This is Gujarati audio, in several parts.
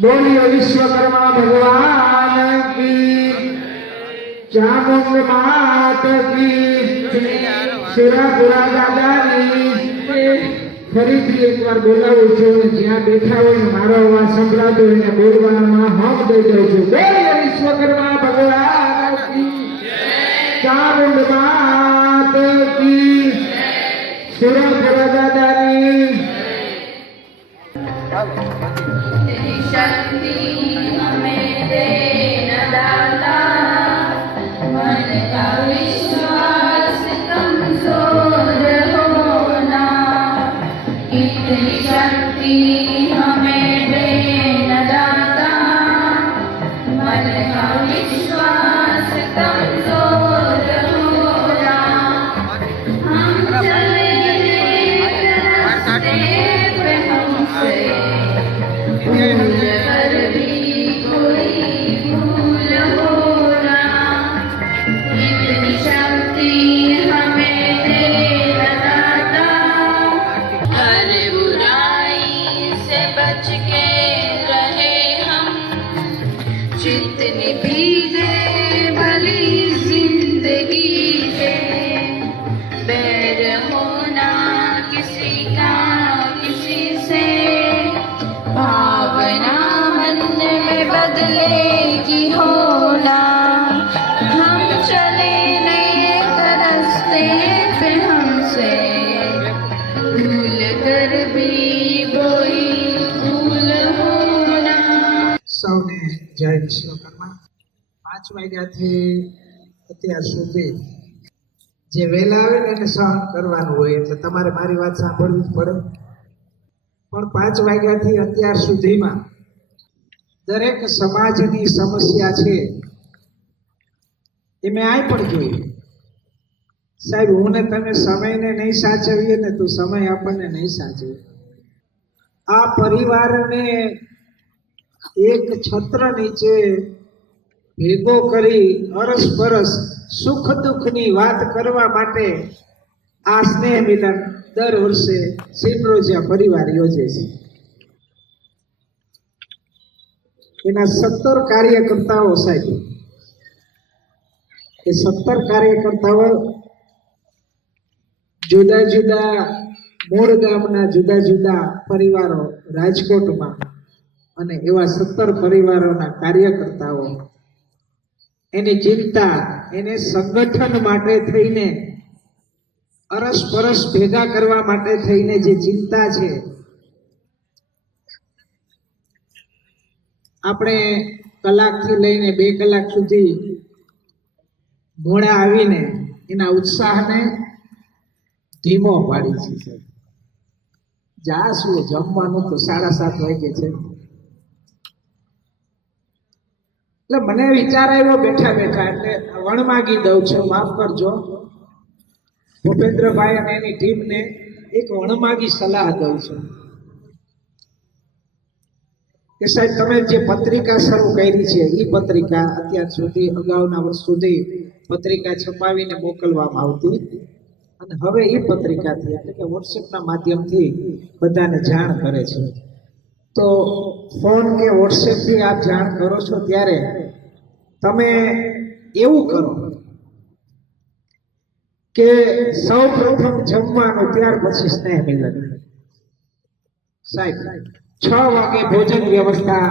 बोलिए विश्वकर्मा भगवान की, चामुंड मात की, शिरापुरा दादानी। फरीથી એકવાર બોલાવું છું અને જ્યાં બેઠા હોય મારો અવાજ સંભળાતો હોય ને બોલવામાં હક દઈ દઉં છું। બોલીએ વિશ્વકર્મા ભગવાન કી, ચામુંડ માત કી, શિરાપુરા દાદાની। शक्ति हमें दे न दाता, मन का विश्वास कमजोर होना। इतनी शक्ति हमें दे न दाता, मन का विश्वास कमजोर होना। हम चले रास्ते पे हमसे कर भी कोई भूल होना। इतनी शक्ति हमें दे दाता, हर बुराई से बच के रहे हम। जितनी भी दे भली जिंदगी है, बैर होना किसी का किसी से, भावना मन में बदलेगी होना। हम चले नए रास्ते पे हमसे भूल कर भी कोई भूल होना। સૌને જય વિશ્વકર્મા। 5 વાગ્યાથી અત્યાર સુધી જે વહેલા આવે ને એને સહન કરવાનું હોય, એટલે તમારે મારી વાત સાંભળવી જ પડે। પણ 5 વાગ્યાથી અત્યાર સુધીમાં દરેક સમાજની સમસ્યા છે એ મેં આય પણ જોઈ। સાહેબ, હું ને તમે સમયને નહીં સાચવીએ ને તો સમય આપણને નહીં સાચવે। આ પરિવારને એક છત્ર નીચે ભેગો કરી અરસપરસ સુખ દુઃખની વાત કરવા માટે આ સ્નેહ મિલન દર વર્ષે સિંડરોજા પરિવાર યોજે છે। એના 17 કાર્યકર્તાઓ સાહેબ, એ 17 કાર્યકર્તાઓ જુદા જુદા મૂળ ગામના જુદા જુદા પરિવારો રાજકોટમાં, અને એવા 17 પરિવારોના કાર્યકર્તાઓ એની ચિંતા, એને સંગઠન માટે થઈને અરસપરસ ભેગા કરવા માટે થઈને જે ચિંતા છે, આપણે કલાકથી લઈને 2 કલાક સુધી મોડા આવીને એના ઉત્સાહને ધીમો પાડી છે। જાશું જમવાનું તો 7:30 વાગે છે। એટલે મને વિચાર આવ્યો બેઠા બેઠા, એટલે વણમાગી દઉં છું, માફ કરજો ભૂપેન્દ્રભાઈ અને એની ટીમને એક વણમાગી સલાહ દઉં છું કે સાહેબ, તમે જે પત્રિકા શરૂ કરી છે એ પત્રિકા અત્યાર સુધી અગાઉના વર્ષ સુધી પત્રિકા છપાવીને મોકલવામાં આવતી, અને હવે એ પત્રિકાથી એટલે કે વોટ્સએપના માધ્યમથી બધાને જાણ કરે છે। તો ફોન કે વોટ્સએપથી આપ જાણ કરો છો ત્યારે તમે એવું કરો કે સૌ પ્રથમ જમવાનું, ત્યાર પછી સ્નેહ મિલન। સાહેબ, 6 વાગે ભોજન વ્યવસ્થા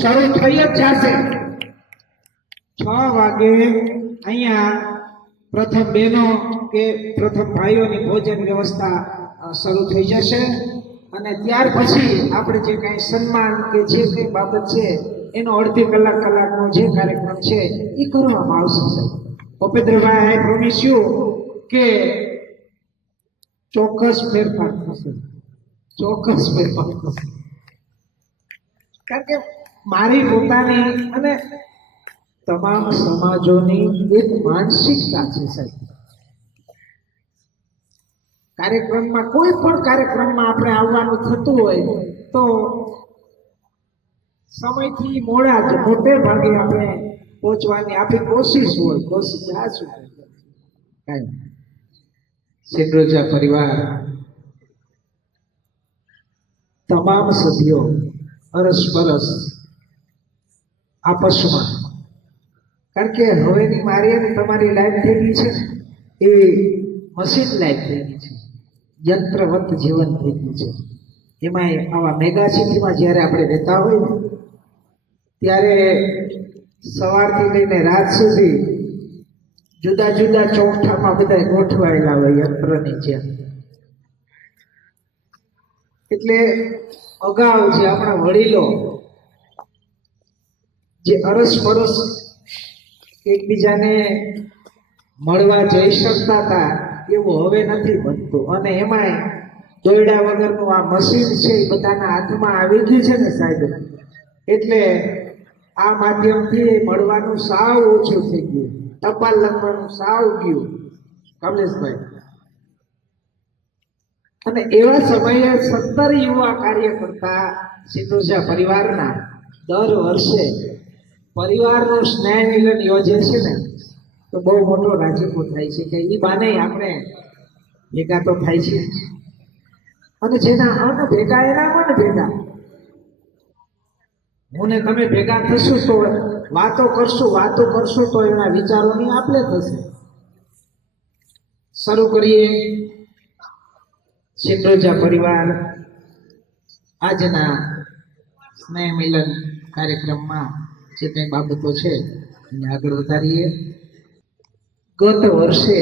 શરૂ થઈ જ જશે। 6 વાગે અહીંયા પ્રથમ બહેનો કે પ્રથમ ભાઈઓની ભોજન વ્યવસ્થા શરૂ થઈ જશે, અને ત્યાર પછી આપણે જે કાંઈ સન્માન કે જે કંઈ બાબત છે એનો અડધી કલાકનો જે કાર્યક્રમ છે એ કરવામાં આવશે। સાહેબ, ભૂપેન્દ્રભાઈ, આઈ પ્રોમિસ યુ કે ચોક્કસ ફેરફાર થશે, ચોક્કસ ફેરફાર થશે। કારણ કે મારી પોતાની અને તમામ સમાજોની એક માનસિકતા છે સાહેબ। કાર્યક્રમમાં, કોઈ પણ કાર્યક્રમમાં આપણે આવવાનું થતું હોય તો સમયથી મોડા જ મોટે ભાગે આપણે પહોંચવાની આપણી કોશિશ હોય, કોશિશ જાશું કાંઈ। સિંડરોજા પરિવાર તમામ સભ્યો અરસપરસ આપસમાં. કારણ કે હવેની મારી અને તમારી લાઈફ થઈ ગઈ છે ને એ મશીન લાઈફ થઈ ગઈ છે, યંત્રવત જીવન થઈ ગયું છે. એમાંય આવા મેગા સિટીમાં જ્યારે આપણે રહેતા હોય ને ત્યારે સવારથી લઈને રાત સુધી જુદા જુદા ચોકઠામાં બધા ગોઠવાયેલા હોય યંત્રની જેમ. એટલે અગાઉ જે આપણા વડીલો જે અરસપરસ એકબીજાને મળવા જઈ શકતા હતા એવું હવે નથી બનતું. અને એમાંય દોયડા વગરનું આ મશીન છે એ બધાના હાથમાં આવી ગયું છે ને સાહેબ, એટલે આ માધ્યમથી મળવાનું સાવ ઓછું થઈ ગયું, ટપાલ લખવાનું સાવ ગયું કમલેશભાઈ. અને એવા સમયે 17 યુવા કાર્યકર્તા સિંધુજા પરિવારના દર વર્ષે પરિવારનું સ્નેહ મિલન યોજે છે ને તો બહુ મોટો રાજીપો થાય છે કે એ બાને આપણે ભેગા તો થાય છે. અને જેના અન ભેગા એના મન ભેગા. હું ને તમે ભેગા થશું તો વાતો કરશું તો એના વિચારોની આપલે થશે. શરૂ કરીએ સિંધુજા પરિવાર આજના સ્નેહ મિલન કાર્યક્રમમાં જે કંઈ બાબતો છે એને આગળ વધારીએ. ગત વર્ષે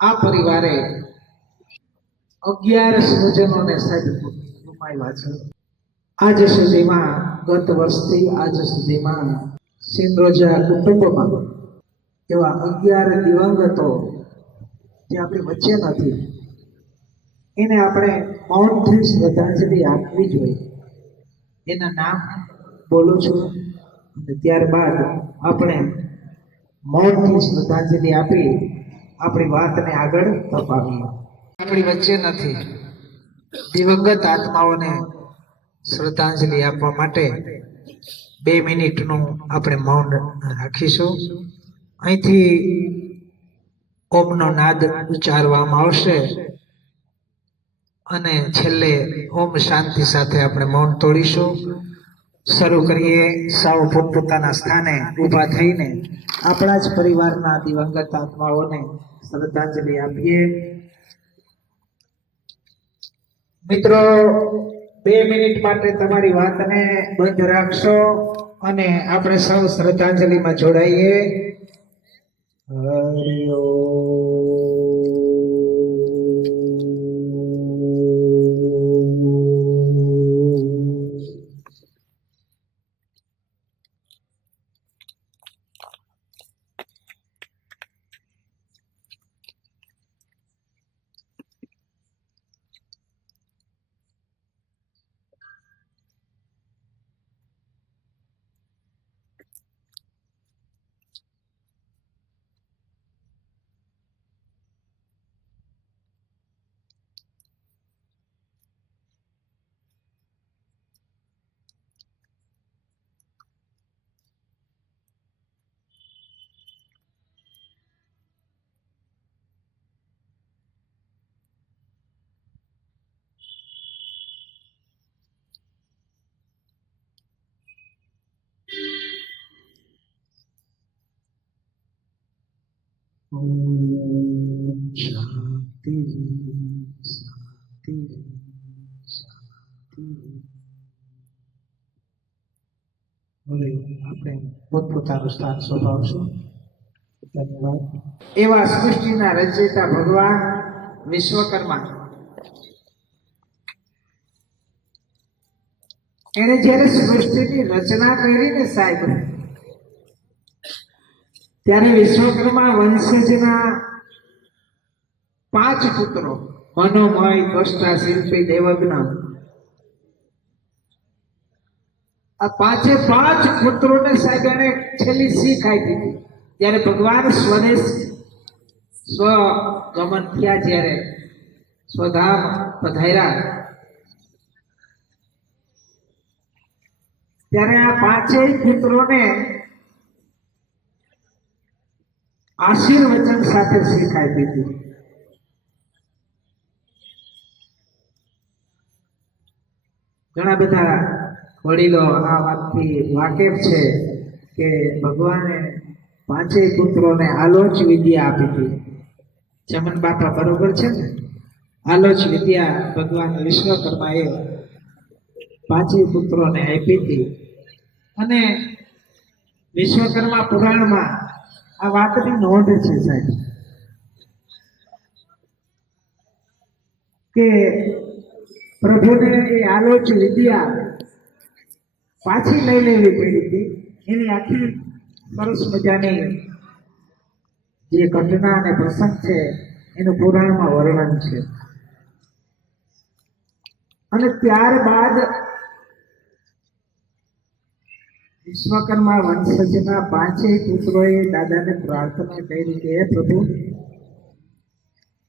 આ પરિવારે 11 સ્વજનોને સાહેબ ગુમાવ્યા છે. આજ સુધીમાં ગત વર્ષથી આજ સુધીમાં સિંધુજા કુટુંબમાં એવા 11 દિવંગતો જે આપણી વચ્ચે નથી એને આપણે મૌનથી શ્રદ્ધાંજલિ આપવી જોઈએ. એના નામ બોલું છું અને ત્યારબાદ આપણે મૌનથી શ્રદ્ધાંજલિ આપી આપણી વાતને આગળ ધપાવીએ. આપણી વચ્ચે નથી, દિવંગત આત્માઓને શ્રદ્ધાંજલિ આપવા માટે 2 મિનિટનું આપણે મૌન રાખીશું. અહીંથી ઓમનો નાદ ઉચ્ચારવામાં આવશે અને છેલ્લે ઓમ શાંતિ સાથે આપણે મૌન તોડીશું. શરૂ કરીએ. સૌ પોતપોતાના સ્થાને ઊભા થઈને આપણા જ પરિવારના દિવંગત આત્માઓને શ્રદ્ધાંજલિ આપીએ. મિત્રો 2 મિનિટ માટે તમારી વાતને બંધ રાખશો અને આપણે સૌ શ્રદ્ધાંજલિમાં જોડાઈએ. હરિ શાંતિ શાંતિ શાંતિ. બોલે આપણે પોતપોતાનું સ્થાન સ્વભાવશું. ધન્યવાદ. એવા સૃષ્ટિના રચયિતા ભગવાન વિશ્વકર્મા એને જ્યારે સૃષ્ટિની રચના કરી ને સાહેબ ત્યારે વિશ્વકર્મા વંશજના 5 પુત્રો મનોમય, દ્રષ્ટા, શિલ્પી, દેવજ્ઞ, આ 5 પુત્રોને સાહેબ એને છેલ્લી શીખ આપી હતી. ત્યારે ભગવાન સ્વદેશ સ્વગમન થયા, જ્યારે સ્વધામ પધાર્યા ત્યારે આ 5 પુત્રોને આશીર્વચન સાથે શીખ આપી હતી. ઘણા બધા વડીલો આ વાતથી વાકેફ છે કે ભગવાને પાંચેય પુત્રોને આલોચ વિદ્યા આપી હતી. ચમન બાપા બરોબર છે ને? આલોચ વિદ્યા ભગવાન વિશ્વકર્માએ પાંચેય પુત્રોને આપી હતી. અને વિશ્વકર્મા પુરાણમાં આ વાતની નોંધ છે સાહેબ કે પ્રભુને એ આલોચ વિદ્યા પાછી લઈ લેવી પડી હતી. એની આખી સરસ મજાની જે ઘટના અને પ્રસંગ છે એનું પુરાણમાં વર્ણન છે. અને ત્યારબાદ વિશ્વકર્મા વંશજના પાંચેય પુત્રોએ દાદાને પ્રાર્થના કરી કે હે પ્રભુ,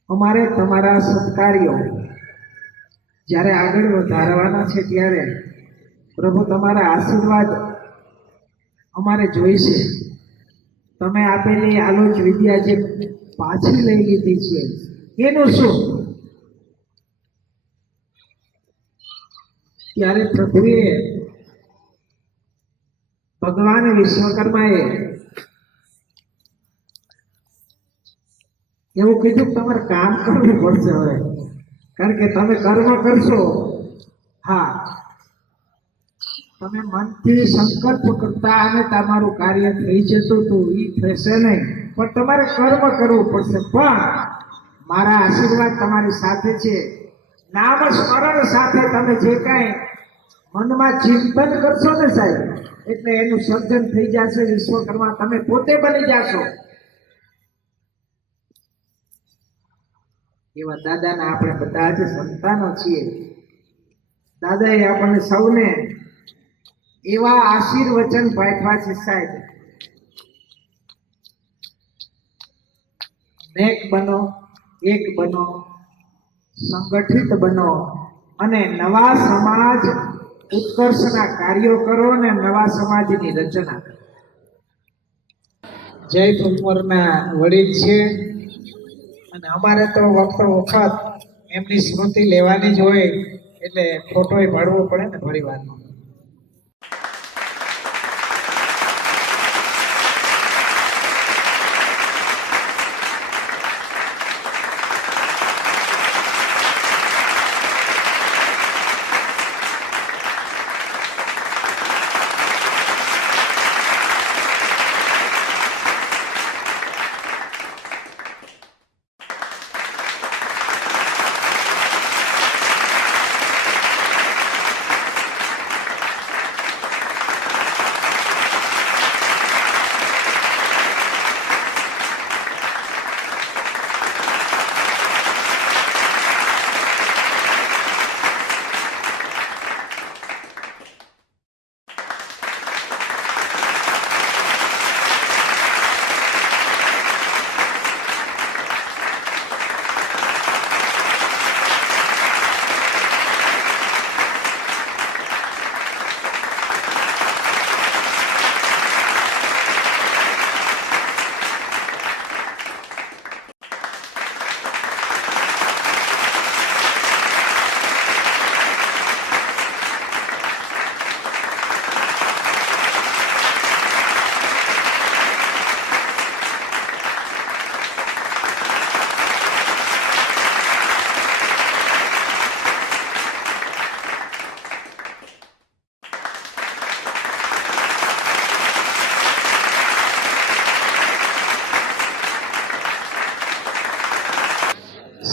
અમારે તમારા સત્કાર્યો જ્યારે આગળ વધારવાના છે ત્યારે પ્રભુ તમારા આશીર્વાદ અમારે જોઈશે. તમે આપેલી આલોચ વિદ્યા જે પાછી લઈ લીધી છે એનું શું? ત્યારે પ્રભુએ ભગવાન વિશ્વકર્માએ એવું કીધું કે તમારે કામ કરવું પડશે હવે, કારણ કે તમે કર્મ કરશો. હા, તમે મનથી સંકલ્પ કરતા અને તમારું કાર્ય થઈ જતું હતું એ થશે નહીં, પણ તમારે કર્મ કરવું પડશે. પણ મારા આશીર્વાદ તમારી સાથે છે. નામ સ્મરણ સાથે તમે જે કાંઈ મનમાં ચિંતન કરશો ને સાહેબ, એટલે એનું સર્જન થઈ જશે. વિશ્વકર્મા તમે પોતે બની જશો. એવા દાદાના આપણે બધા જ સંતાનો છીએ. દાદાએ આપણને સૌને એવા આશીર્વચન પાઠવા છે સાહેબ, નેક બનો, એક બનો, સંગઠિત બનો અને નવા સમાજ ઉત્કર્ષના કાર્યો કરો અને નવા સમાજની રચના કરો. જય ભૂમરના વડીલ છે અને અમારે તો વખતો વખત એમની સ્મૃતિ લેવાની જ હોય, એટલે ફોટોય પાડવો પડે ને પરિવારનો.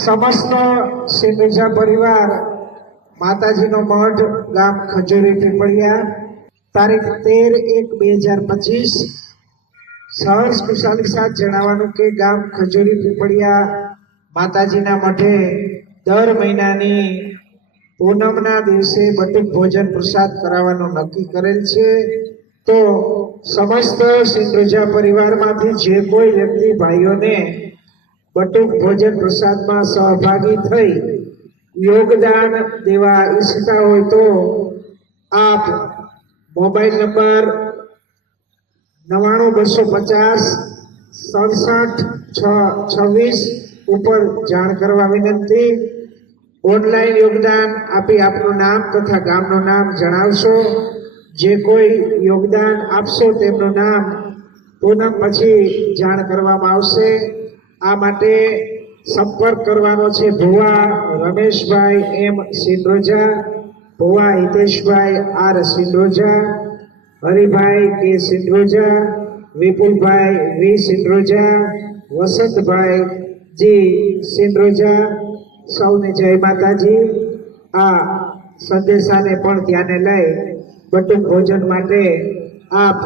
સમસ્ત સિંધુજા પરિવાર માતાજીનો મઠ ગામ ખજૂરી પીપળિયા તારીખ 13/1/2025 સહર્ષ ખુશાલી સાથે જણાવવાનું કે ગામ ખજૂરી પીપળિયા માતાજીના મઠે દર મહિનાની પૂનમના દિવસે બટુક ભોજન પ્રસાદ કરાવવાનું નક્કી કરેલ છે. તો સમસ્ત સિંધુજા પરિવારમાંથી જે કોઈ વ્યક્તિ ભાઈઓને બટુક ભોજન પ્રસાદમાં સહભાગી થઈ યોગદાન દેવા ઈચ્છતા હોય તો આપ મોબાઈલ નંબર 9925506726 ઉપર જાણ કરવા વિનંતી. ઓનલાઈન યોગદાન આપી આપનું નામ તથા ગામનું નામ જણાવશો. જે કોઈ યોગદાન આપશો તેમનું નામ પૂનમ પછી જાણ કરવામાં આવશે. આ માટે સંપર્ક કરવાનો છે ભુવા રમેશભાઈ એમ સિંધોજા, ભુવા હિતેશભાઈ આર સિંધોજા, હરિભાઈ કે સિંધોજા, વિપુલભાઈ વી સિંધોજા, વસંતભાઈ જી સિંધોજા. સૌને જય માતાજી. આ સંદેશાને પણ ધ્યાને લઈ બટુક ભોજન માટે આપ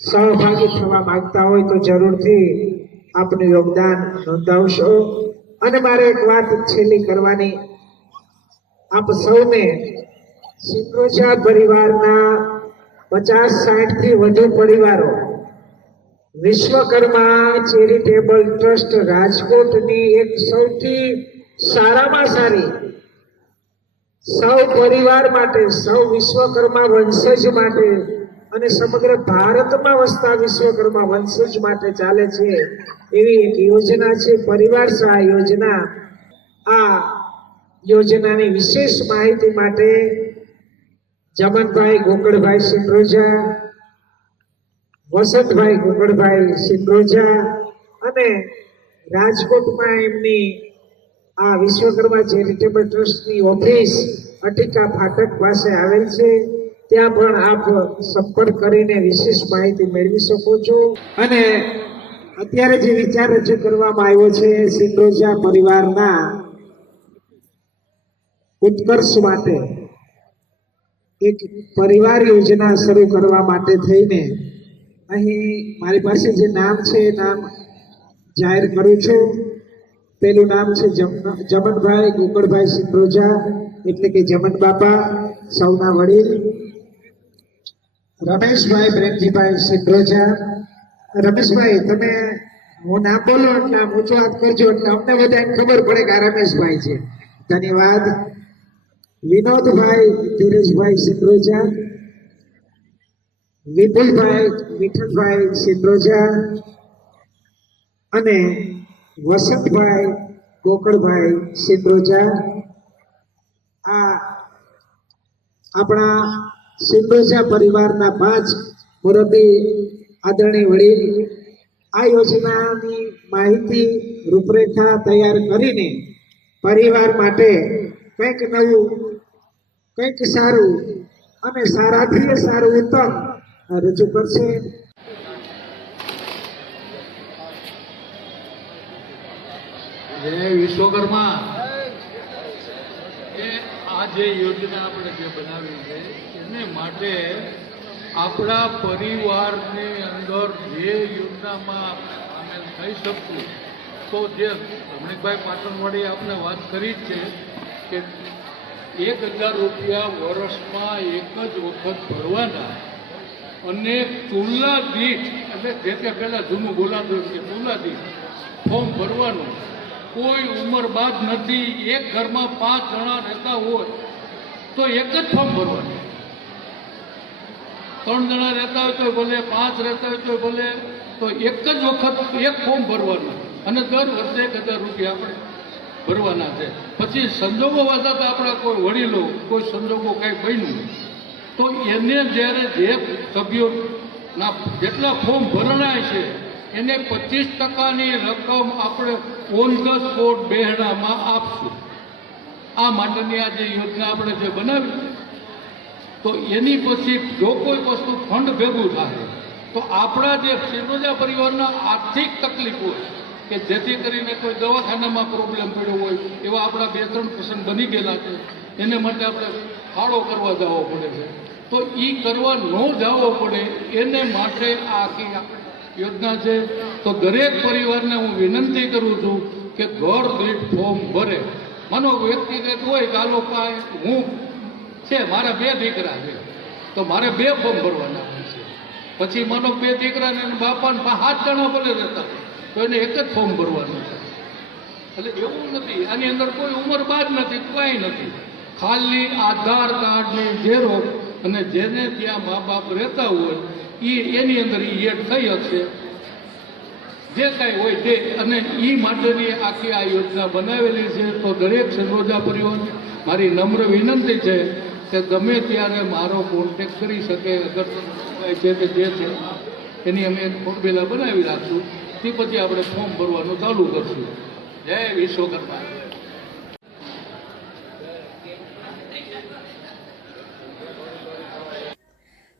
સહભાગી થવા માંગતા હોય તો જરૂરથી આપનું યોગદાન નોંધાવશો. અને મારે એક વાત છેલ્લી કરવાની, આપ સૌને સિંધોજા પરિવારના 50-60 થી વધુ પરિવારો વિશ્વકર્મા ચેરિટેબલ ટ્રસ્ટ રાજકોટની એક સૌથી સારામાં સારી સૌ પરિવાર માટે, સૌ વિશ્વકર્મા વંશજ માટે અને સમગ્ર ભારતમાં વસતા વિશ્વકર્મા વંશજ માટે ચાલે છે એવી એક યોજના છે પરિવાર સહાય યોજના. આ યોજનાની વિશેષ માહિતી માટે જમનભાઈ ગોકળભાઈ સિંધોજા, વસંતભાઈ ગોકળભાઈ સિંધોજા અને રાજકોટમાં એમની આ વિશ્વકર્મા ચેરિટેબલ ટ્રસ્ટની ઓફિસ અટિકા ફાટક પાસે આવેલ છે. ત્યાં પણ આપ સંપર્ક કરીને વિશેષ માહિતી મેળવી શકો છો. અને અત્યારે જે વિચાર રજૂ કરવામાં આવ્યો છે સિંધોજા પરિવારના ઉત્કર્ષ માટે એક પરિવાર યોજના શરૂ કરવા માટે થઈને અહીં મારી પાસે જે નામ છે એ નામ જાહેર કરું છું. પેલું નામ છે જમનભાઈ ગોકળભાઈ સિંધોજા, એટલે કે જમન બાપા, સૌના વડીલ. રમેશભાઈ પ્રેમજીભાઈ સિંધોજા. રમેશભાઈ, તમે હું નામ બોલો એટલે આમ ઊંચો હાથ કરજો એટલે અમને બધાને ખબર પડે કે આ રમેશભાઈ છે. ધન્યવાદ. વિનોદભાઈ ધીરજભાઈ સિંધોજા, વિપુલભાઈ વિઠ્ઠલભાઈ સિંધોજા અને વસંતભાઈ ગોકળભાઈ સિંધોજા. આ આપણા સિંધોજા પરિવારના 5 મુરબ્બી આદરણીય વડીલ આ યોજનાની માહિતી રૂપરેખા તૈયાર કરીને પરિવાર માટે કંઈક નવું, કંઈક સારું અને સારાથી સારું ઉત્તમ રજૂ કરશે. જય વિશ્વકર્મા. એ આ જે યોજના આપણે જે બનાવી છે એને માટે આપણા પરિવારની અંદર જે યોજનામાં સામેલ થઈ શકતું તો જે રમણીકભાઈ પાટણવાડી આપણે વાત કરી જ છે કે 1000 રૂપિયા વર્ષમાં એક જ વખત ભરવાના અને તુલા દીઠ, એટલે જે તે પહેલાં જૂનું બોલાતું કે તુલા દીઠ ફોર્મ ભરવાનું. કોઈ ઉંમર બાદ નથી. એક ઘરમાં 5 જણા રહેતા હોય તો એક જ ફોર્મ ભરવાનું. 3 જણા રહેતા હોય તો ભલે, 5 રહેતા હોય તો ભલે, તો એક જ વખત એક ફોર્મ ભરવાનું અને દર વર્ષે 1000 રૂપિયા આપણે ભરવાના છે. પછી સંજોગો વાંચતા આપણા કોઈ વડીલો, કોઈ સંજોગો કાંઈ બન્યું તો એને જ્યારે જે સભ્યોના જેટલા ફોર્મ ભરણાય છે એને 25%ની રકમ આપણે ઓન ધ સ્પોટ બહેણામાં આપશું. આ માટેની આ જે યોજના આપણે જે બનાવી તો એની પછી જો કોઈ વસ્તુ ફંડ ભેગું થાય તો આપણા જે સિંધોજા પરિવારના આર્થિક તકલીફ હોય કે જેથી કરીને કોઈ દવાખાનામાં પ્રોબ્લેમ પડ્યો હોય એવા આપણા 2-3 પ્રસંગ બની ગયેલા છે, એને માટે આપણે ફાળો કરવા જવો પડે છે. તો એ કરવા ન જવો પડે એને માટે આ આખી યોજના છે. તો દરેક પરિવારને હું વિનંતી કરું છું કે ઘર દીઠ ફોર્મ ભરે. માનો વ્યક્તિગત હોય કે આ લોકો હું છે, મારા 2 દીકરા છે તો મારે 2 ફોર્મ ભરવાના હોય છે. પછી માનો 2 દીકરાને બાપાને 7 જણા ભલે રહેતા તો એને એક જ ફોર્મ ભરવાનું છે. એટલે એવું નથી, આની અંદર કોઈ ઉંમર બાદ નથી, કાંઈ નથી. ખાલી આધાર કાર્ડની ઝેરોક્ષ અને જેને ત્યાં મા બાપ રહેતા હોય એની અંદર એડ થઈ હશે. જે કાંઈ હોય તે, અને એ માટેની આખી આ યોજના બનાવેલી છે. તો દરેક સનોજા પરિવાર મારી નમ્ર વિનંતી છે કે ગમે ત્યારે મારો કોન્ટેક્ટ કરી શકે. અગર છે કે જે છે એની અમે એક ફોર્મ્યુલા બનાવી રાખશું, તે પછી આપણે ફોર્મ ભરવાનું ચાલુ કરશું. જય વિશ્વકર્મા.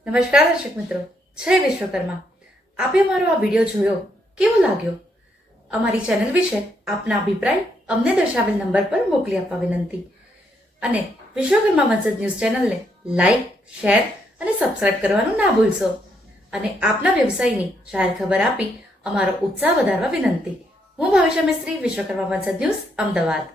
નમસ્કાર દર્શક મિત્રો, જય વિશ્વકર્મા. આપે અમારો આ વિડીયો જોયો, કેવો લાગ્યો? અમારી ચેનલ વિશે આપના અભિપ્રાય અમને દર્શાવેલ નંબર પર મોકલી આપવા વિનંતી. અને વિશ્વકર્મા વંશજ ન્યૂઝ ચેનલને લાઈક, શેર અને સબસ્ક્રાઇબ કરવાનું ના ભૂલશો. અને આપના વ્યવસાયની જાહેર ખબર આપી અમારો ઉત્સાહ વધારવા વિનંતી. હું ભાવિશા મિસ્ત્રી, વિશ્વકર્મા વંશજ ન્યૂઝ, અમદાવાદ.